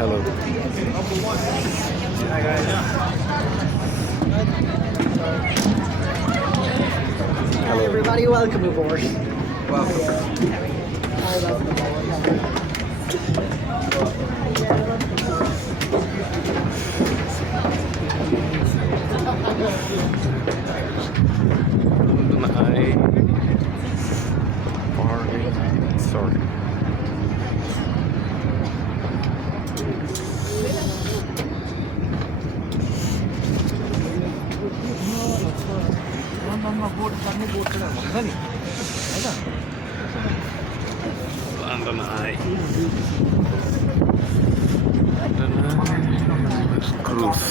Hello. Hi guys. Hi everybody, welcome aboard. Sorry. London Eye. Cruise.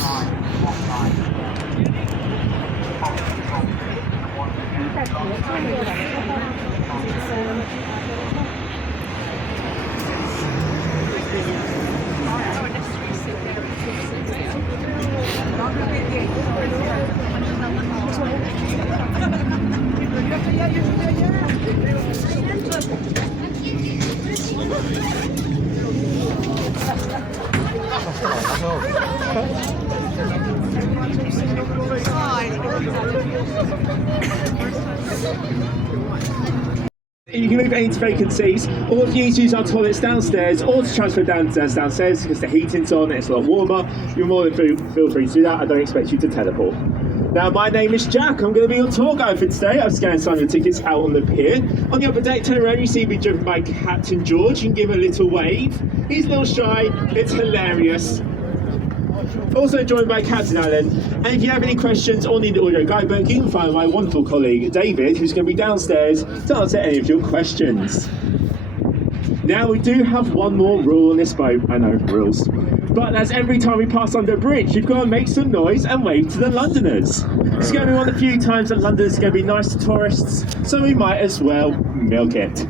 You can move any vacancies, or if you need to use our toilets downstairs, or to transfer downstairs because the heating's on and it's a lot warmer, you're more than feel free to do that. I don't expect you to teleport. Now, my name is Jack. I'm going to be your tour guide for today. I've scanned some of the tickets out on the pier. On the upper deck, turn around, you see me driven by Captain George. You can give a little wave. He's a little shy. It's hilarious. Also joined by Captain Alan, and if you have any questions or need the audio guidebook, you can find my wonderful colleague David, who's going to be downstairs to answer any of your questions. Now, we do have one more rule on this boat. I know, rules. But that's every time we pass under a bridge, you've got to make some noise and wave to the Londoners. It's going to be one of the few times that London's going to be nice to tourists, so we might as well milk it.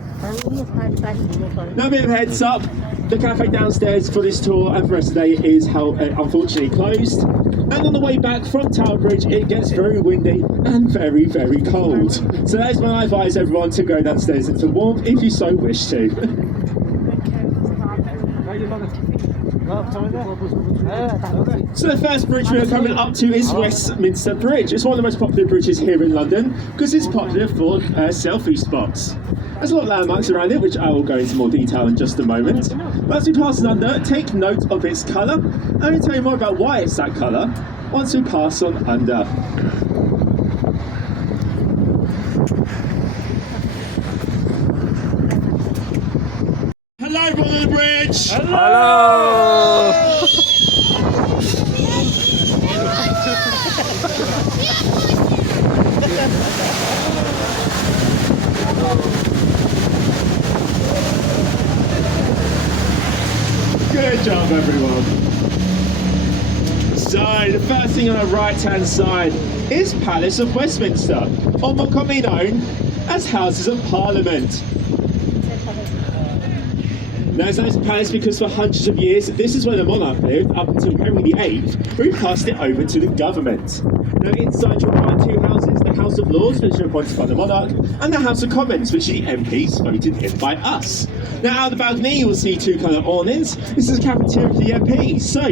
Now, a bit of a heads up. The cafe downstairs for this tour and for the rest of the day is unfortunately closed. And on the way back from Tower Bridge, it gets very windy and very, very cold. So that is when I advise everyone to go downstairs into warmth if you so wish to. So the first bridge we are coming up to is Westminster Bridge. It's one of the most popular bridges here in London because it's popular for selfie spots. There's a lot of landmarks around it, which I will go into more detail in just a moment. But as we pass under, take note of its colour, and I'll tell you more about why it's that colour once we pass on under. Hello, everyone on the bridge! Hello! Good job, everyone. So, the first thing on the right-hand side is Palace of Westminster, or more commonly known as Houses of Parliament. Now, it's known as a palace because for hundreds of years, this is where the monarch lived up until Henry VIII, where he passed it over to the government. Now, inside you'll find two houses, the House of Lords, which are appointed by the monarch, and the House of Commons, which are the MPs voted in by us. Now, out of the balcony, you will see two kind of awnings. This is a cafeteria for the MPs. So,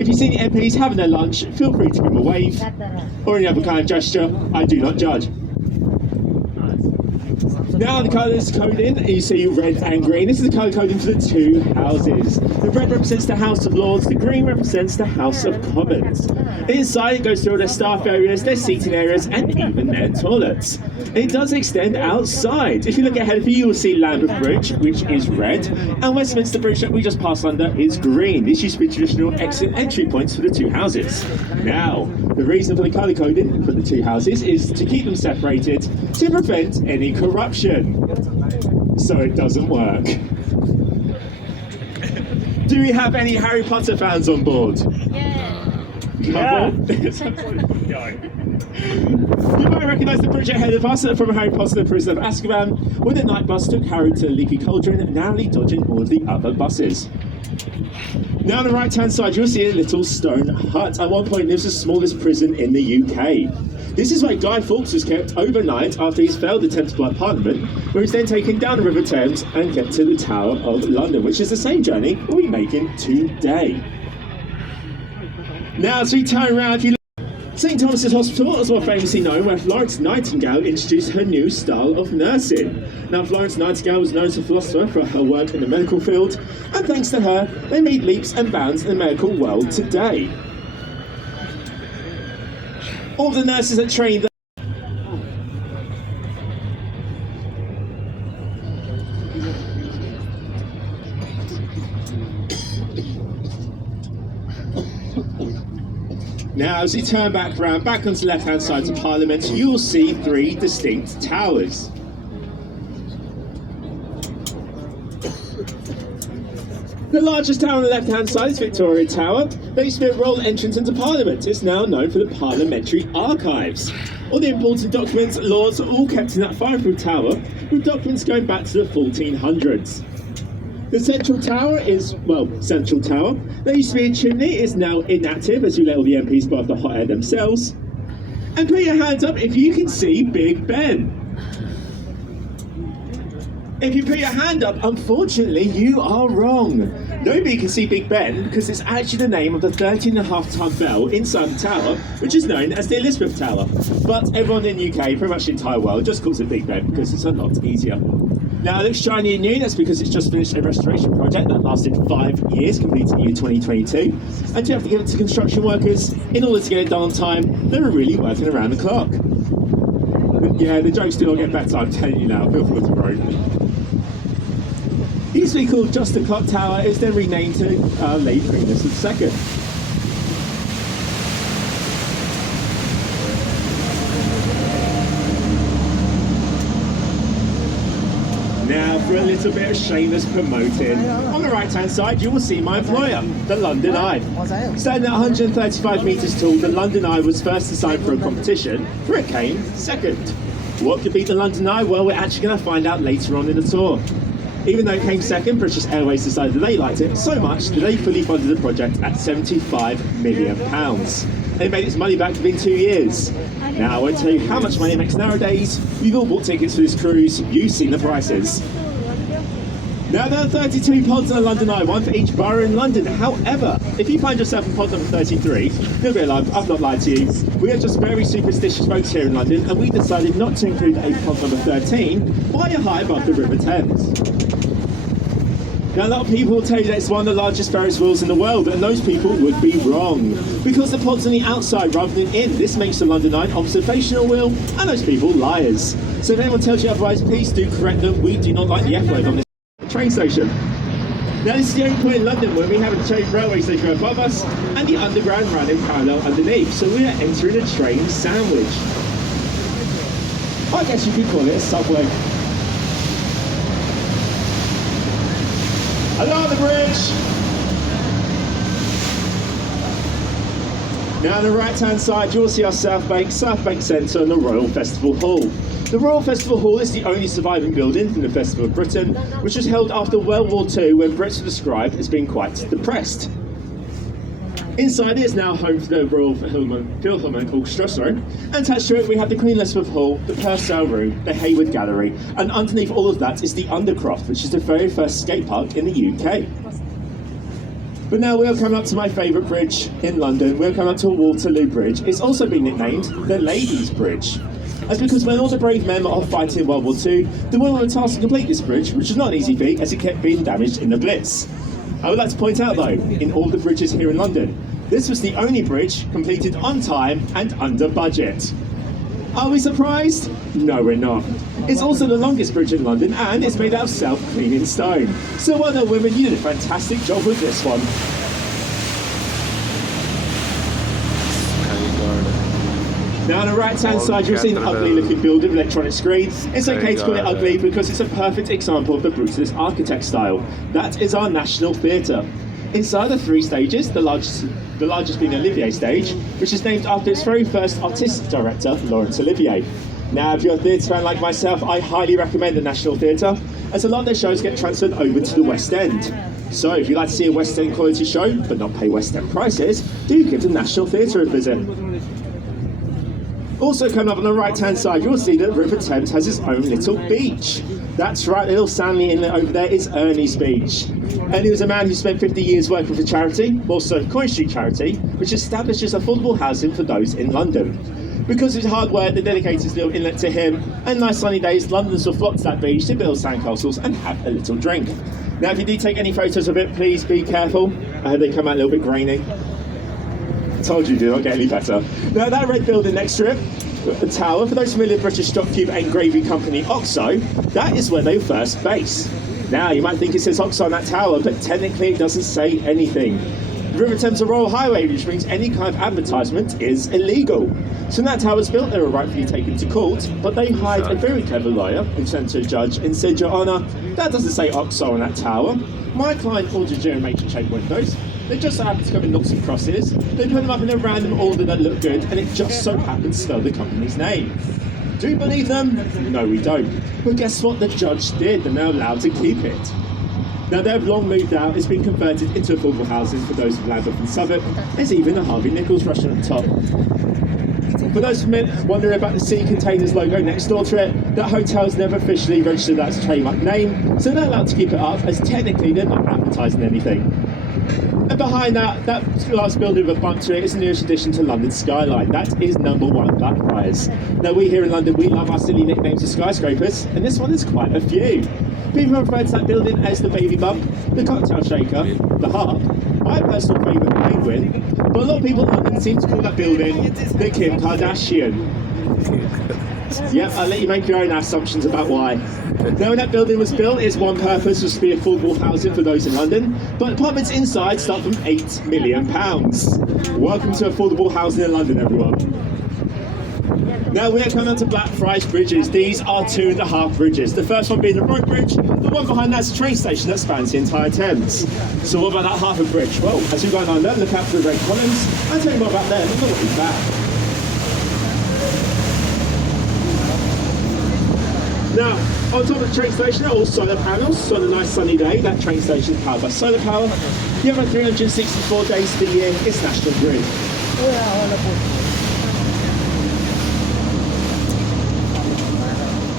if you see the MPs having their lunch, feel free to give them a wave, or any other kind of gesture. I do not judge. Now the colours coding, you see red and green. This is the colour coding for the two houses. The red represents the House of Lords, the green represents the House of Commons. Inside it goes through all their staff areas, their seating areas and even their toilets. It does extend outside. If you look ahead of you, you will see Lambeth Bridge, which is red, and Westminster Bridge that we just passed under is green. This used to be traditional exit and entry points for the two houses. Now, the reason for the colour coding for the two houses is to keep them separated to prevent any corruption. So it doesn't work. Do we have any Harry Potter fans on board? Yeah. You might recognise the bridge ahead of us from Harry Potter and the Prisoner of Azkaban, where the night bus took Harry to the Leaky Cauldron, narrowly dodging all of the other buses. Now on the right hand side you'll see a little stone hut. At one point it was the smallest prison in the UK. This is where Guy Fawkes was kept overnight after his failed attempt to blow up Parliament, where he's then taken down the River Thames and kept to the Tower of London, which is the same journey we'll be making today. Now as we turn around, if you look, St Thomas's Hospital is more famously known where Florence Nightingale introduced her new style of nursing. Now Florence Nightingale was known as a philosopher for her work in the medical field, and thanks to her, they made leaps and bounds in the medical world today. All the nurses that trained there. Now, as you turn back around, back onto the left-hand side of Parliament, you'll see three distinct towers. The largest tower on the left-hand side is Victoria Tower. That used to be a royal entrance into Parliament. It's now known for the Parliamentary Archives. All the important documents, laws, are all kept in that fireproof tower, with documents going back to the 1400s. The central tower is, well, central tower. There used to be a chimney, it's now inactive as you let all the MPs blow off the hot air themselves. And put your hands up if you can see Big Ben. If you put your hand up, unfortunately, you are wrong. Nobody can see Big Ben because it's actually the name of the 13.5-ton bell inside the tower, which is known as the Elizabeth Tower. But everyone in the UK, pretty much the entire world, just calls it Big Ben because it's a lot easier. Now it looks shiny and new, that's because it's just finished a restoration project that lasted 5 years, completed in year 2022. And you have to give it to construction workers in order to get it done on time. They were really working around the clock. But yeah, the jokes do not get better, I'm telling you now, feel free to grow. It used to be called Just the Clock Tower, it's then renamed to Lady Queen Elizabeth II. Now for a little bit of shameless promoting. On the right hand side you will see my employer, the London Eye. Standing at 135 metres tall, the London Eye was first designed for a competition, where it came second. What could beat the London Eye? Well, we're actually going to find out later on in the tour. Even though it came second, British Airways decided that they liked it so much that they fully funded the project at £75 million. They made its money back within 2 years. Now I won't tell you how much money it makes nowadays. We've all bought tickets for this cruise, you've seen the prices. Now there are 32 pods on the London Eye, one for each borough in London. However, if you find yourself in pod number 33, you'll realise I've not lied to you. We are just very superstitious folks here in London, and we decided not to include a pod number 13 while you're high above the River Thames. Now a lot of people will tell you that it's one of the largest Ferris wheels in the world, and those people would be wrong. Because the pod's on the outside rather than in, this makes the London Eye an observational wheel, and those people liars. So if anyone tells you otherwise, please do correct them. We do not like the F-word on this train station. Now this is the only point in London where we have a train railway station above us, and the underground running parallel underneath, so we are entering a train sandwich. I guess you could call it a subway. Along the bridge! Now on the right hand side you'll see our South Bank Centre and the Royal Festival Hall. The Royal Festival Hall is the only surviving building from the Festival of Britain, which was held after World War II when Brits were described as being quite depressed. Inside it is now home to the Royal Philharmonic Orchestra, and attached to it we have the Queen Elizabeth Hall, the Purcell Room, the Hayward Gallery, and underneath all of that is the Undercroft, which is the very first skate park in the UK. But now we're coming up to my favourite bridge in London. We're coming up to Waterloo Bridge. It's also been nicknamed the Ladies' Bridge. That's because when all the brave men were off fighting in World War II, the women were tasked to complete this bridge, which was not an easy feat as it kept being damaged in the Blitz. I would like to point out though, in all the bridges here in London, this was the only bridge completed on time and under budget. Are we surprised? No, we're not. It's also the longest bridge in London and it's made out of self-cleaning stone. So well done women, you did a fantastic job with this one. Now on the right hand side you'll see an ugly looking building with electronic screen. It's okay to call it ugly because it's a perfect example of the brutalist architect style. That is our National Theatre. Inside are 3 stages, the largest being Olivier stage, which is named after its very first artistic director, Laurence Olivier. Now if you're a theatre fan like myself, I highly recommend the National Theatre, as a lot of their shows get transferred over to the West End. So if you'd like to see a West End quality show, but not pay West End prices, do give the National Theatre a visit. Also coming up on the right hand side, you'll see that River Thames has its own little beach. That's right, little Stanley Inlet over there is Ernie's Beach. Ernie was a man who spent 50 years working for charity, also Coin Street Charity, which establishes affordable housing for those in London. Because of his hard work, they dedicated this little inlet to him, and nice sunny days, Londoners will flock to that beach to build sandcastles and have a little drink. Now if you do take any photos of it, please be careful. I hope they come out a little bit grainy. Told you, do not get any better. Now that red building next to it, the tower, for those familiar with British Stock Cube and Gravy Company Oxo, that is where they were first based. Now you might think it says Oxo on that tower, but technically it doesn't say anything. The River Thames is a royal highway, which means any kind of advertisement is illegal. So when that tower was built, they were rightfully taken to court, but they hired a very clever lawyer who sent to a judge and said, Your Honour, that doesn't say Oxo on that tower. My client ordered geometric shaped windows. They just so happen to come in noughts and crosses. They put them up in a random order that looked good, and it just so happened to spell the company's name. Do we believe them? No, we don't. But guess what? The judge did, and they're allowed to keep it. Now they've long moved out. It's been converted into affordable housing for those who land up in Southwark. There's even a Harvey Nichols restaurant at the top. For those wondering about the Sea Containers logo next door to it, that hotel's never officially registered that as a trademark name, so they're allowed to keep it up, as technically they're not advertising anything. And behind that glass building with a bump to it is the newest addition to London skyline. That is #1 Blackfriars. Now we here in London, we love our silly nicknames of skyscrapers, and this one is quite a few. People refer to that building as the Baby Bump, the Cocktail Shaker, the Harp, my personal favourite, the Penguin, but a lot of people in London seem to call that building the Kim Kardashian. Yep, I'll let you make your own assumptions about why. Now when that building was built, its one purpose was to be affordable housing for those in London, but apartments inside start from £8 million. Welcome to affordable housing in London, everyone. Now we're coming on to Blackfriars bridges. These are 2.5 bridges. The first one being the Road Bridge, the one behind that's a train station that spans the entire Thames. So what about that half a bridge? Well, as we go on there, look out for the red columns. I'll tell you more about them in a little bit. Now, on top of the train station are all solar panels, so on a nice sunny day, that train station is powered by solar power. The other 364 days of the year, it's National Grid.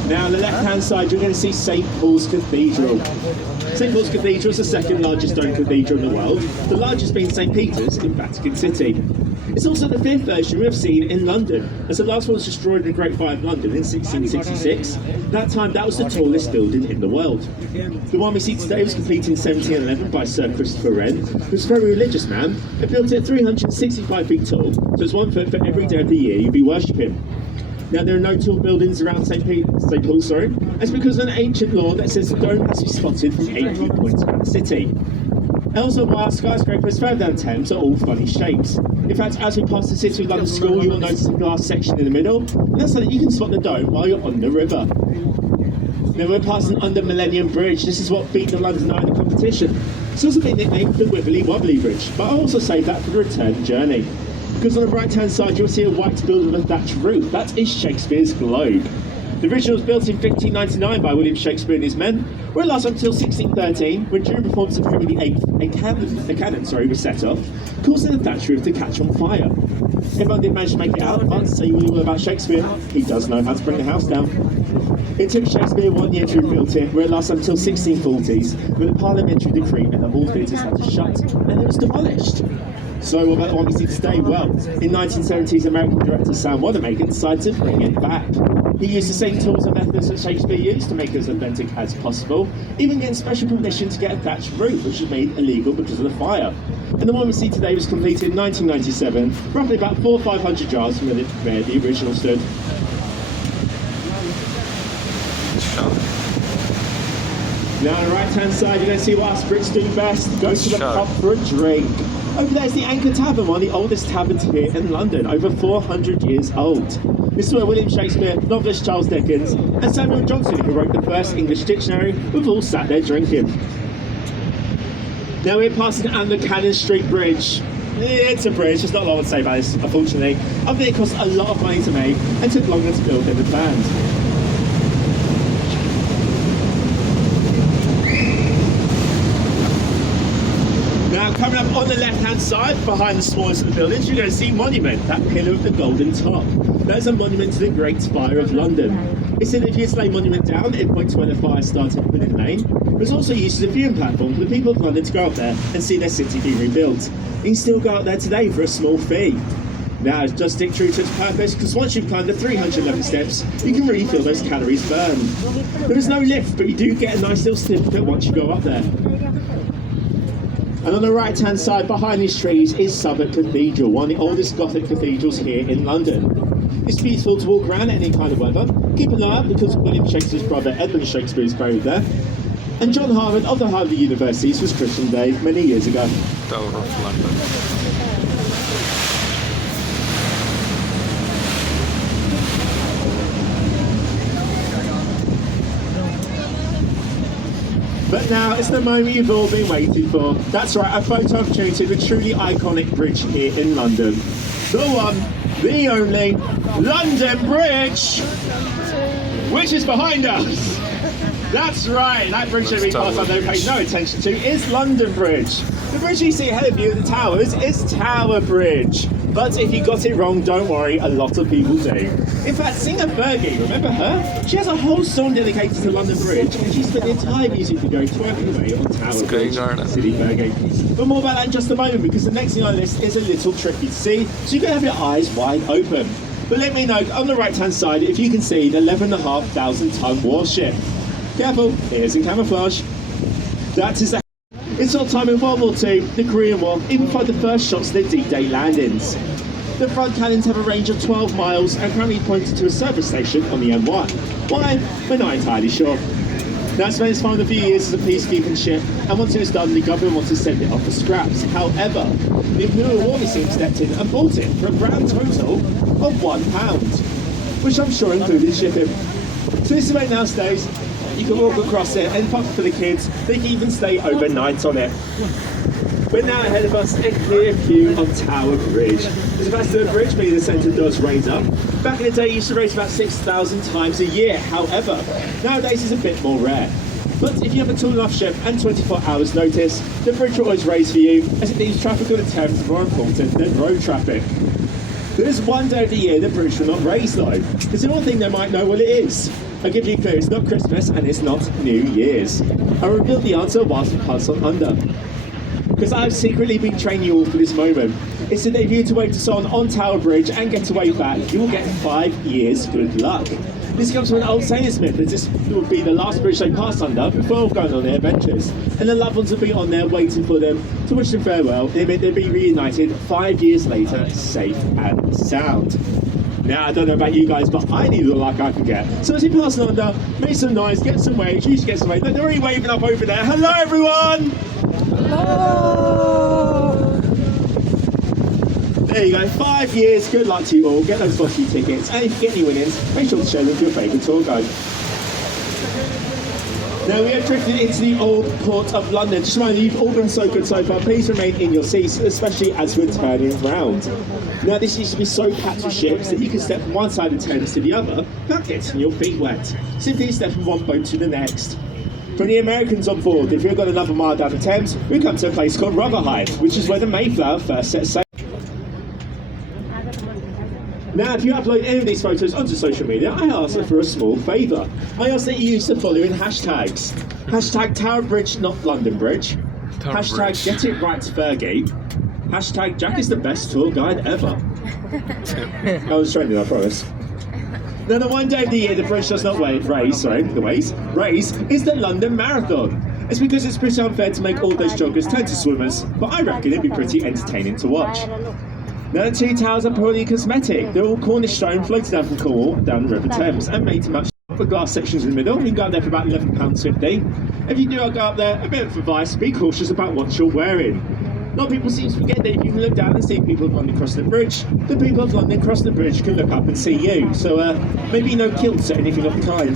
Now on the left-hand side, you're going to see St. Paul's Cathedral. St. Paul's Cathedral is the second largest stone cathedral in the world, the largest being St. Peter's in Vatican City. It's also the 5th version we have seen in London, as the last one was destroyed in the Great Fire of London in 1666. That time, that was the tallest building in the world. The one we see today was completed in 1711 by Sir Christopher Wren, who's a very religious man, and built it at 365 feet tall, so it's 1 foot for every day of the year you'd be worshipping. Now there are no tall buildings around St. Paul, That's because of an ancient law that says the dome has to be spotted from 8 viewpoints around the city. Also, while skyscrapers further down Thames are all funny shapes. In fact, as we pass the City of London School, you will notice a glass section in the middle, and that's so that you can spot the dome while you're on the river. Now we're passing under Millennium Bridge. This is what beat the London Eye in the competition. It's also been nicknamed the Wibbly Wobbly Bridge, but I also saved that for the return journey. Because on the right hand side you'll see a white building with a thatched roof. That is Shakespeare's Globe. The original was built in 1599 by William Shakespeare and his men, where it lasted until 1613, when during the performance of Henry VIII, a cannon was set off, causing the thatched roof to catch on fire. Everyone did manage to make it out, but saying all about Shakespeare, he does know how to bring the house down. It took Shakespeare 1 year to rebuild it, where it lasted until 1640s, when a parliamentary decree meant that all theatres had to shut, and it was demolished. So what about the one we see today? Well, in 1970s, American director Sam Wanamaker decided to bring it back. He used the same tools and methods that Shakespeare used to make it as authentic as possible, even getting special permission to get a thatched roof, which was made illegal because of the fire. And the one we see today was completed in 1997, roughly about 400 or 500 yards from where the original stood. Now on the right hand side, you're going to see what us Brits do best. Go to the pub for a drink. Over there's the Anchor Tavern, one of the oldest taverns here in London, over 400 years old. This is where William Shakespeare, novelist Charles Dickens, and Samuel Johnson, who wrote the first English dictionary, have all sat there drinking. Now we're passing under Cannon Street Bridge. It's a bridge, there's not a lot to say about this, unfortunately. I think it cost a lot of money to make and took longer to build than the planned. Now coming up on the left hand side, behind the smallest of the buildings, you're going to see Monument, that pillar with the golden top. That's a monument to the Great Fire of London. It's said that if you lay Monument down, it points to where the fire started within Lane. It was also used as a viewing platform for the people of London to go up there and see their city be rebuilt. You can still go up there today for a small fee. Now, just stick true to its purpose, because once you've climbed the 311 steps, you can really feel those calories burn. There is no lift, but you do get a nice little certificate once you go up there. And on the right hand side behind these trees is Southwark Cathedral, one of the oldest Gothic cathedrals here in London. It's beautiful to walk around in any kind of weather. Keep an eye out because William Shakespeare's brother Edmund Shakespeare is buried there. And John Harvard of the Harvard University was christened there many years ago. Tower of London. But now it's the moment you've all been waiting for. That's right, a photo opportunity of the truly iconic bridge here in London. The one, the only, London Bridge, which is behind us. That's right, that bridge that we passed on there paid no attention to is London Bridge. The bridge you see ahead of you at the towers is Tower Bridge. But if you got it wrong, don't worry, a lot of people do. In fact, singer Fergie, remember her? She has a whole song dedicated to London Bridge, and she spent the entire music video twerking away on Tower Bridge. Silly Fergie. But more about that in just a moment, because the next thing on the list is a little tricky to see, so you're going to have your eyes wide open. But let me know on the right-hand side if you can see the 11,500 ton warship. Careful, here's in camouflage. That is the It's our time in World War II, the Korean War, even fired the first shots of their D-Day landings. The front cannons have a range of 12 miles and currently pointed to a service station on the M1. Why? We're not entirely sure. Now, it's been found a few years as a peacekeeping ship, and once it was done, the government wants to send it off for scraps. However, the Imperial War Museum stepped in and bought it for a grand total of £1, which I'm sure included shipping. So this is where it now stays. You can walk across it, and for the kids, they can even stay overnight on it. We're now ahead of us a clear view on Tower Bridge. There's a faster bridge, meaning the centre does raise up. Back in the day, it used to raise about 6,000 times a year. However, nowadays it's a bit more rare. But if you have a tall enough ship and 24 hours notice, the bridge will always raise for you, as it deems traffic on the Thames more important than road traffic. There is one day of the year the bridge will not raise though. There's one thing they might know what it is. I'll give you a clue, it's not Christmas and it's not New Year's. I'll reveal the answer whilst we pass on under. Because I've secretly been training you all for this moment. It's that if you were to wave to someone on Tower Bridge and get away back, you will get 5 years good luck. This comes from an old sailor's myth, that this would be the last bridge they passed under before going on their adventures. And the loved ones would be on there waiting for them to wish them farewell. They meant they'd be reunited 5 years later, safe and sound. Now, I don't know about you guys, but I need all the luck I can get. So as you pass under, make some noise, get some waves, you should get some waves. They're already waving up over there. Hello, everyone! Hello! There you go, 5 years, good luck to you all. Get those lottery tickets, and if you get any winnings, make sure to share them with your favourite tour guide. Now we have drifted into the old port of London. Just remind you, you've all been so good so far. Please remain in your seats, especially as we're turning round. Now this used to be so packed with ships that you can step from one side of the Thames to the other without getting your feet wet. Simply step from one boat to the next. For the Americans on board, if you've got another mile down the Thames, we come to a place called Rotherhithe, which is where the Mayflower first set sail. Now, if you upload any of these photos onto social media, I ask for a small favour. I ask that you use the following hashtags. Hashtag Tower Bridge, not London Bridge. Hashtag Get It Right Fergie. Hashtag Jack is the best tour guide ever. I was training, I promise. Now, the one day of the year the bridge does not race is the London Marathon. It's because it's pretty unfair to make all those joggers turn to swimmers, but I reckon it'd be pretty entertaining to watch. Now, the two towers are purely cosmetic. They're all Cornish stone floated down from Cornwall down the River Thames and made to match the glass sections in the middle. You can go up there for about £11.50. If you do go up there, a bit of advice, be cautious about what you're wearing. A lot of people seem to forget that if you can look down and see people of London cross the bridge, the people of London cross the bridge can look up and see you. So maybe no kilts or anything of the kind.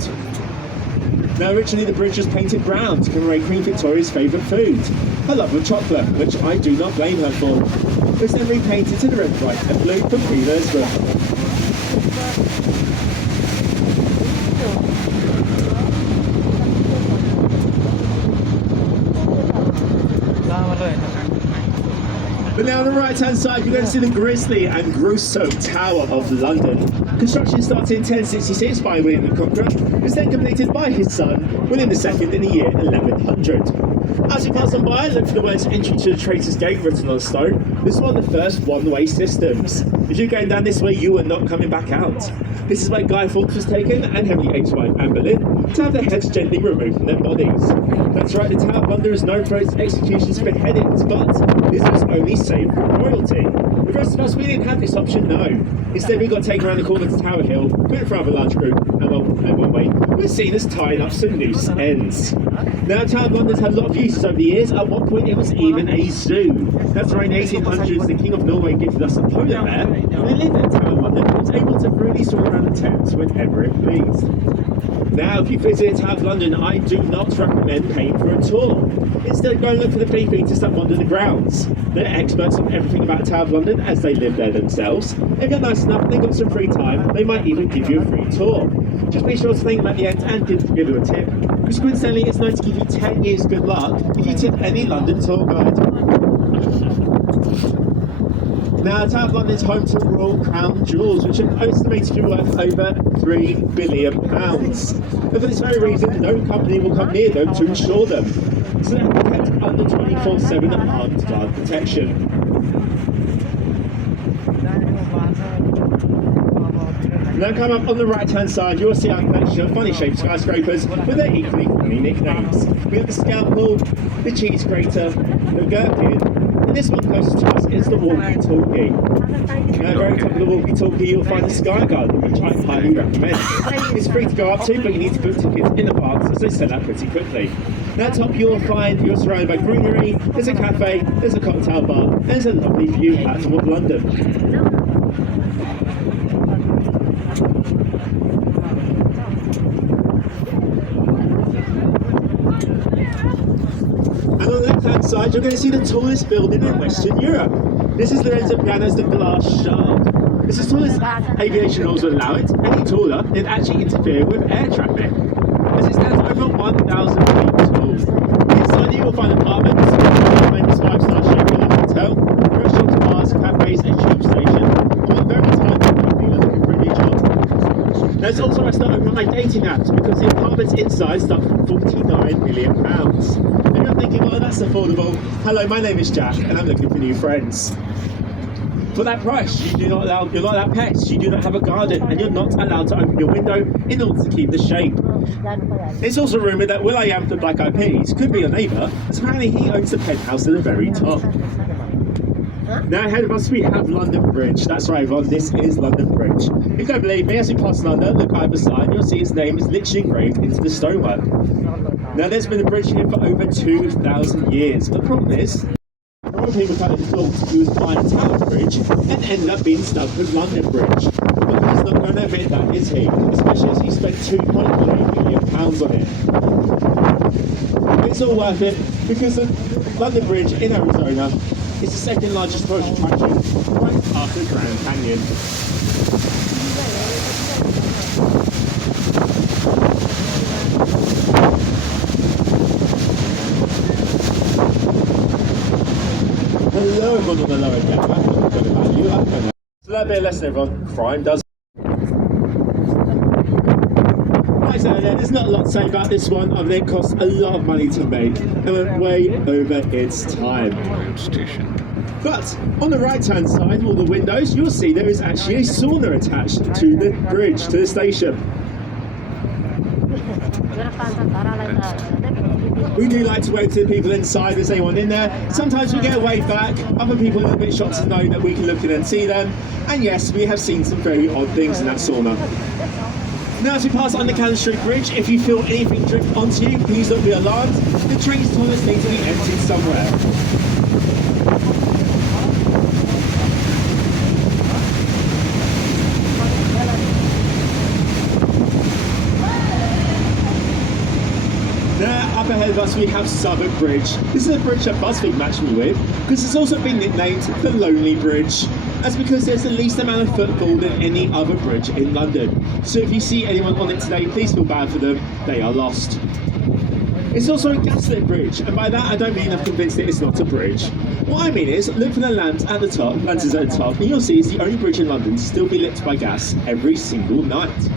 Now, originally the bridge was painted brown to commemorate Queen Victoria's favourite food, her love of chocolate, which I do not blame her for. It was then repainted to the red, white and blue for Queen Elizabeth. But now on the right hand side you're going to see the grisly and gruesome Tower of London. Construction started in 1066 by William the Conqueror. It was then completed by his son, William II, in the year 1100. As you pass on by, look for the words "Entry to the Traitor's Gate" written on stone. This is one of the first one-way systems. If you're going down this way, you are not coming back out. This is where Guy Fawkes was taken and Henry VIII's wife Anne Boleyn to have their heads gently removed from their bodies. That's right, the Tower of London is known for its executions and beheadings, but this was only saved for royalty. The rest of us, we didn't have this option, no. Instead, we got taken around the corner to Tower Hill, put in front of a large group, and one way, we're seen as tying up some loose ends. Now, Tower of London's had a lot of uses over the years. At one point, it was even a zoo. That's right, in the 1800s, the King of Norway gifted us a polar bear, and they lived in Tower of London and was able to freely stroll around the Thames whenever it pleased. Now, if you visit Tower of London, I do not recommend paying for a tour. Instead, go and look for the beefeaters that wander the grounds. They're experts on everything about Tower of London as they live there themselves. If you're nice enough, they've got some free time, they might even give you a free tour. Just be sure to thank them at the end and give them a tip. Because coincidentally, it's nice to give you 10 years good luck if you tip any London tour guide. Now, Tower of London is home to the Royal Crown Jewels, which are estimated to be worth over £3 billion. And for this very reason, no company will come near them to insure them. So they're kept under 24/7 armed guard protection. Now come up on the right hand side, you'll see our collection of funny shaped skyscrapers with their equally funny nicknames. We have the Scalpel, the Cheese Grater, the Gherkin, and this one closest to us is the Walkie Talkie. Now at the very top of the Walkie Talkie you'll find the Sky Garden, which I highly recommend. It's free to go up to, but you need to book tickets in advance as they sell out pretty quickly. Now at the top you're surrounded by greenery, there's a cafe, there's a cocktail bar, and there's a lovely view out of London. And on the left-hand side, you're going to see the tallest building in Western Europe. This is Lorenzo Piano's The Glass Shard. It's as tall as aviation laws will allow it. Any taller, it'd actually interfere with air traffic. As it stands over 1,000 feet tall. Inside you will find apartments, a famous 5-star Shangri-La hotel, restaurants, bars, cafes, and tube station. All at very time for people looking for a new job. There's also a restaurant over my dating apps because the apartments inside start from £49 million. Maybe you're thinking, well, that's affordable. Hello, my name is Jack, and I'm looking for new friends. For that price, you're not allowed pets, you do not have a garden, and you're not allowed to open your window in order to keep the shape. It's also rumoured that will.i.am from Black Eyed Peas could be your neighbour, as apparently he owns the penthouse at the very top. Now ahead of us we have London Bridge. That's right, everyone, this is London Bridge. If you don't believe me, as you pass London, look either side, you'll see its name is literally engraved into the stonework. Now there's been a bridge here for over 2,000 years. The problem is, a lot of people kind of thought he was flying Tower Bridge and ended up being stuck with London Bridge. But he's not going to admit that, is he? Especially as he spent £2.3 million on it. It's all worth it because the London Bridge in Arizona is the second largest tourist attraction right after Grand Canyon. Hello, everyone on the lower deck. So that bit of lesson, everyone. Crime does. Right, as earlier, there's not a lot to say about this one, other than it costs a lot of money to make and went way over its time. Rail station. But on the right-hand side of all the windows, you'll see there is actually a sauna attached to the bridge, to the station. We do like to wave to the people inside. There's anyone in there. Sometimes we get a wave back. Other people are a little bit shocked to know that we can look in and see them. And yes, we have seen some very odd things in that sauna. Now, as we pass on the Cannon Street Bridge, if you feel anything drift onto you, please don't be alarmed. The train's toilets need to be emptied somewhere. Now, up ahead of us we have Southwark Bridge. This is a bridge that BuzzFeed matched me with because it's also been nicknamed the Lonely Bridge. That's because there's the least amount of footfall than any other bridge in London. So if you see anyone on it today, please feel bad for them, they are lost. It's also a gaslit bridge, and by that I don't mean I'm convinced that it's not a bridge. What I mean is, look for the lamps at the top, lanterns at the top, and you'll see it's the only bridge in London to still be lit by gas every single night.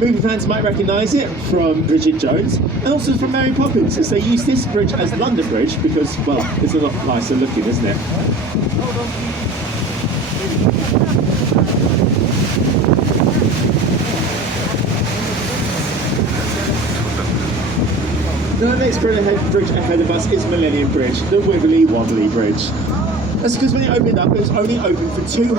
Movie fans might recognise it from Bridget Jones and also from Mary Poppins, as they use this bridge as London Bridge because, well, it's a lot nicer looking, isn't it? Now, the next bridge ahead of us is Millennium Bridge, the Wibbly Wobbly Bridge. That's because when it opened up, it was only open for 2